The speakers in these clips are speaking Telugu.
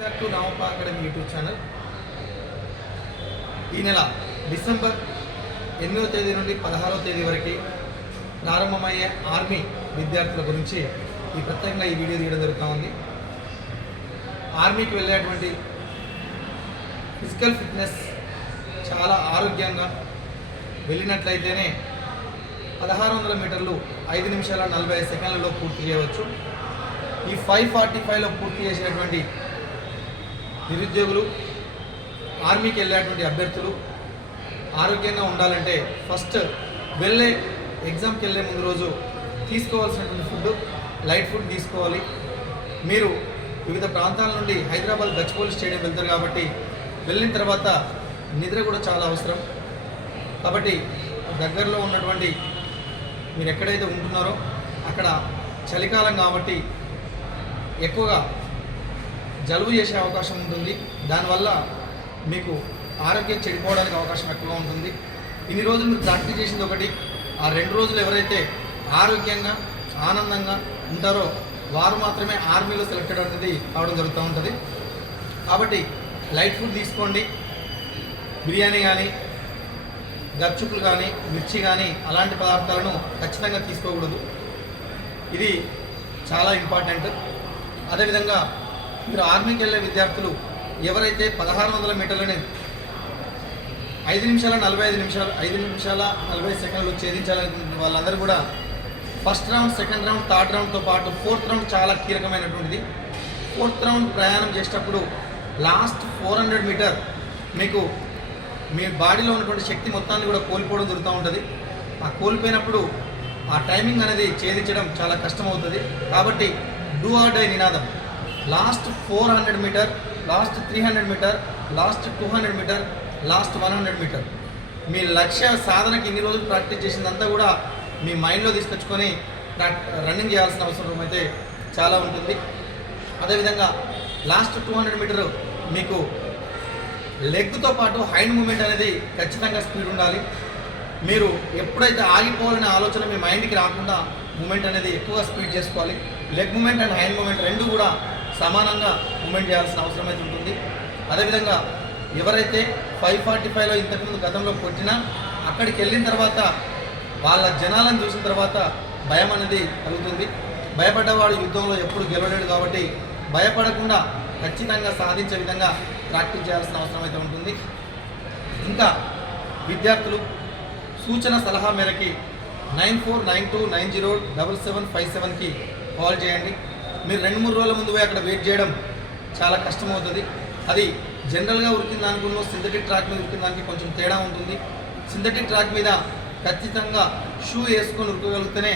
Back to Ramappa academy YouTube channel. ఈ నెల డిసెంబర్ 8వ తేదీ నుండి 16వ తేదీ వరకు ప్రారంభమయ్యే ఆర్మీ విద్యార్థుల గురించి ప్రత్యేకంగా ఈ వీడియో తీయడం జరుగుతూ ఉంది. ఆర్మీకి వెళ్ళేటువంటి ఫిజికల్ ఫిట్నెస్ చాలా ఆరోగ్యంగా వెళ్ళినట్లయితేనే 1600 మీటర్లు 5 నిమిషాల 45 సెకండ్లలో పూర్తి చేయవచ్చు. ఈ 5:45లో పూర్తి చేసేటువంటి నిరుద్యోగులు, ఆర్మీకి వెళ్ళేటువంటి అభ్యర్థులు ఆరోగ్యంగా ఉండాలంటే ఫస్ట్ ఎగ్జామ్కి వెళ్ళే ముందు రోజు తీసుకోవాల్సినటువంటి ఫుడ్, లైట్ ఫుడ్ తీసుకోవాలి. మీరు వివిధ ప్రాంతాల నుండి హైదరాబాద్ గచ్చిబౌలి స్టేడియం వెళ్తారు కాబట్టి వెళ్ళిన తర్వాత నిద్ర కూడా చాలా అవసరం. కాబట్టి దగ్గరలో ఉన్నటువంటి మీరు ఎక్కడైతే ఉంటున్నారో అక్కడ చలికాలం కాబట్టి ఎక్కువగా జలుబు చేసే అవకాశం ఉంటుంది. దానివల్ల మీకు ఆరోగ్యం చెడిపోవడానికి అవకాశం ఎక్కువగా ఉంటుంది. ఇన్ని రోజులు మీరు ప్రాక్టీస్ చేసింది ఒకటి, ఆ 2 రోజులు ఎవరైతే ఆరోగ్యంగా ఆనందంగా ఉంటారో వారు మాత్రమే ఆర్మీలో సెలెక్టెడ్ అనేది కావడం జరుగుతూ ఉంటుంది. కాబట్టి లైట్ ఫుడ్ తీసుకోండి. బిర్యానీ కానీ, గప్చుప్పులు కానీ, మిర్చి కానీ అలాంటి పదార్థాలను ఖచ్చితంగా తీసుకోకూడదు. ఇది చాలా ఇంపార్టెంట్. అదేవిధంగా మీరు ఆర్మీకి వెళ్ళే విద్యార్థులు ఎవరైతే 1600 మీటర్లని 5 నిమిషాల 40 సెకండ్లు ఛేదించాలనుకుంటున్న వాళ్ళందరూ కూడా first round, second round, third రౌండ్తో పాటు 4th రౌండ్ చాలా కీలకమైనటువంటిది. 4th రౌండ్ ప్రయాణం చేసేటప్పుడు లాస్ట్ 400 మీటర్ మీకు మీ బాడీలో ఉన్నటువంటి శక్తి మొత్తాన్ని కూడా కోల్పోవడం జరుగుతూ ఉంటుంది. ఆ కోల్పోయినప్పుడు ఆ టైమింగ్ అనేది ఛేదించడం చాలా కష్టమవుతుంది. కాబట్టి డూ ఆర్ డై నినాదం last 400 metre, last 300 metre, last 200 metre, last 100 metre మీ లక్ష్య సాధనకి ఇన్ని రోజులు ప్రాక్టీస్ చేసిందంతా కూడా మీ మైండ్లో తీసుకొచ్చుకొని రన్నింగ్ చేయాల్సిన అవసరం అయితే చాలా ఉంటుంది. అదేవిధంగా లాస్ట్ 200 మీటర్ మీకు లెగ్తో పాటు హ్యాండ్ మూమెంట్ అనేది ఖచ్చితంగా స్పీడ్ ఉండాలి. మీరు ఎప్పుడైతే ఆగిపోవాలనే ఆలోచన మీ మైండ్కి రాకుండా మూమెంట్ అనేది ఎక్కువగా స్పీడ్ చేసుకోవాలి. Leg moment and hand moment రెండు కూడా సమానంగా మూమెంట్ చేయాల్సిన అవసరం అయితే ఉంటుంది. అదేవిధంగా ఎవరైతే 5:45లో ఇంతకుముందు గతంలో కొట్టినా అక్కడికి వెళ్ళిన తర్వాత వాళ్ళ జనాలను చూసిన తర్వాత భయం అనేది కలుగుతుంది. భయపడ్డవాడు యుద్ధంలో ఎప్పుడు గెలవలేడు కాబట్టి భయపడకుండా ఖచ్చితంగా సాధించే విధంగా ప్రాక్టీస్ చేయాల్సిన అవసరం అయితే ఉంటుంది. ఇంకా విద్యార్థులు సూచన సలహా మేరకి 9492907757కి కాల్ చేయండి. మీరు 2-3 రోజుల ముందు పోయి అక్కడ వెయిట్ చేయడం చాలా కష్టమవుతుంది. అది జనరల్గా ఉరికిన దానికున్న సింథటిక్ ట్రాక్ మీద ఉరికిన దానికి కొంచెం తేడా ఉంటుంది. సింథటిక్ ట్రాక్ మీద ఖచ్చితంగా షూ వేసుకొని ఉరకగలిగితేనే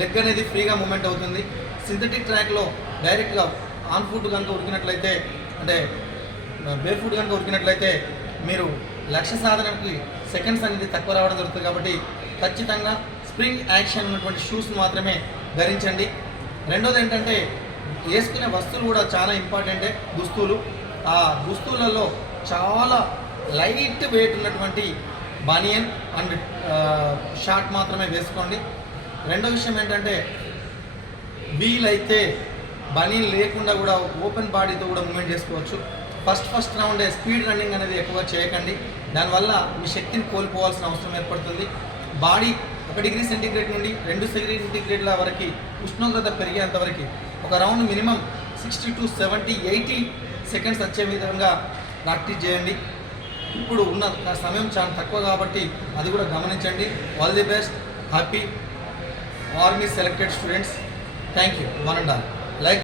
లెగ్ అనేది ఫ్రీగా మూమెంట్ అవుతుంది. సింథటిక్ ట్రాక్లో డైరెక్ట్గా ఆన్ ఫుట్ కనుక ఉరికినట్లయితే, అంటే బేర్ ఫుట్ కనుక ఉరికినట్లయితే మీరు లక్ష్య సాధనకి సెకండ్స్ అనేది తక్కువ రావడం జరుగుతుంది. కాబట్టి ఖచ్చితంగా స్ప్రింగ్ యాక్షన్ ఉన్నటువంటి షూస్ మాత్రమే ధరించండి. రెండోది ఏంటంటే వేసుకునే వస్తువులు కూడా చాలా ఇంపార్టెంటే. దుస్తులు, ఆ దుస్తులలో చాలా లైట్ వెయిట్ ఉన్నటువంటి బనియన్ అండ్ షార్ట్ మాత్రమే వేసుకోండి. రెండో విషయం ఏంటంటే వీలైతే బనీన్ లేకుండా కూడా ఓపెన్ బాడీతో కూడా మూమెంట్ చేసుకోవచ్చు. ఫస్ట్ రౌండే స్పీడ్ రన్నింగ్ అనేది ఎక్కువగా చేయకండి. దానివల్ల మీ శక్తిని కోల్పోవాల్సిన అవసరం ఏర్పడుతుంది. బాడీ 1 డిగ్రీ సెంటీగ్రేడ్ నుండి 2 డిగ్రీ సెంటీగ్రేడ్ల వరకు ఉష్ణోగ్రత పెరిగేంత వరకు ఒక రౌండ్ మినిమం 60 to 70, 80 సెకండ్స్ వచ్చే విధంగా ప్రాక్టీస్ చేయండి. ఇప్పుడు ఉన్న సమయం చాలా తక్కువ కాబట్టి అది కూడా గమనించండి. All the best. Happy army selected students. Thank you, one and all.